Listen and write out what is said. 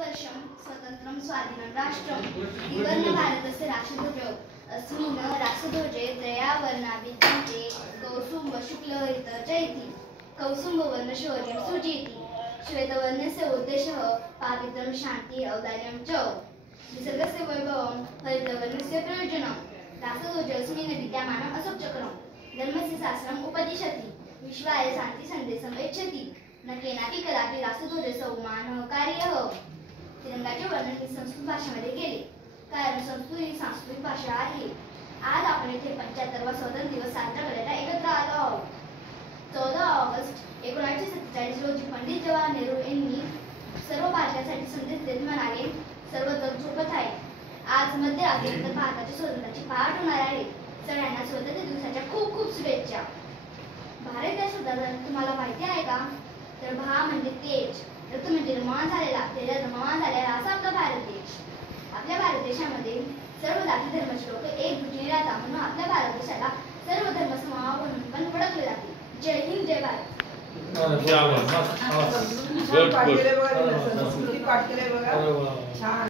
वर्षं स्वतन्त्रं स्वाधीनं राष्ट्रं त्रिवर्णभारतस्य राष्ट्रध्वजौ अस्मिन् राष्ट्रध्वजे त्रयावर्णाभिद्यन्ते कौसुम्भशुक्लहरित चैति कौसुम्भवर्णशौर्यं सूचयति। श्वेतवर्णस्य उद्देशः पावित्रं शान्तिः औदार्यं च। निसर्गस्य वैभवं हरितवर्णस्य प्रयोजनं। राष्ट्रध्वजोऽस्मिन् विद्यमानम् अशोकचक्रं धर्मस्य शास्त्रम् उपदिशति। विश्वाय शान्तिसन्देशं यच्छति। न केनापि कदापि राष्ट्रध्वजस्य अवमानः कार्यः। तिरंगाचे वर्णन मी संस्कृत भाषेमध्ये केले, कारण संस्कृत ही सांस्कृतिक भाषा आहे। आज आपण येथे 75वा स्वातंत्र्य दिवस साजरा करायला एकत्र आलो आहोत। 14 ऑगस्ट 1947 रोजी पंडित जवाहरलाल नेहरू यांनी सर्व भारतीयांसाठी संदेश देत म्हणाले, सर्वजण झोपत आहे। आज मध्यरात्रीनंतर भारताच्या स्वातंत्र्याची पहाट होणार आहे। सगळ्यांना स्वातंत्र्य दिवसाच्या खूप खूप शुभेच्छा। भारत या शब्दाचा तुम्हाला माहिती आहे का? तर भा म्हणजे तेज, रक्त म्हणजे निर्माण झालेला, तेजात निर्माण झालेला असा आपला भारत देश। आपल्या भारत देशामध्ये सर्व जाती धर्माचे लोक एकजुटीने राहतात, म्हणून आपल्या भारत देशाला सर्व धर्म समभाव म्हणून पण ओळखले जाते। जय हिंद, जय भारत। छान पाठ केले बघा, संस्कृती पाठ केले बघा, छान।